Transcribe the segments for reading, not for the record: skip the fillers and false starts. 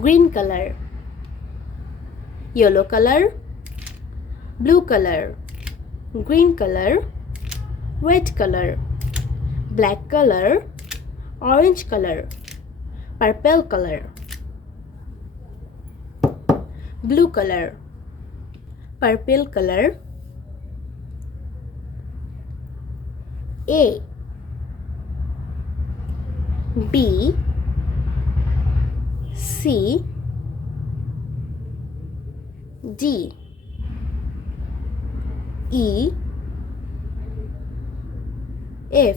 green color, yellow color, blue color, green color, red color, black color, orange color, purple color, blue color, purple color. A, B, C, D, E, F,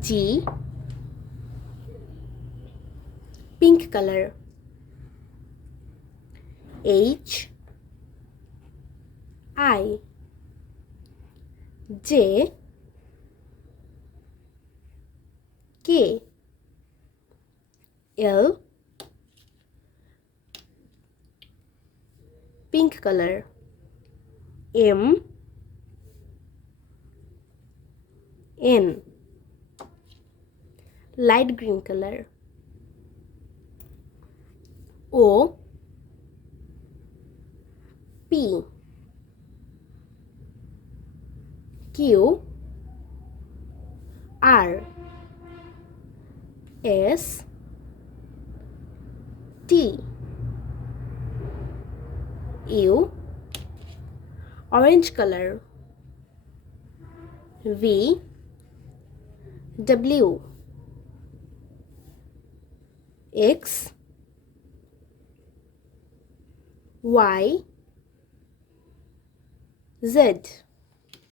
G, pink color, H, I, J, K, L, pink color, M, N, light green color, O, P, Q, R, S, T, U, orange color, V, W, X, Y, Z.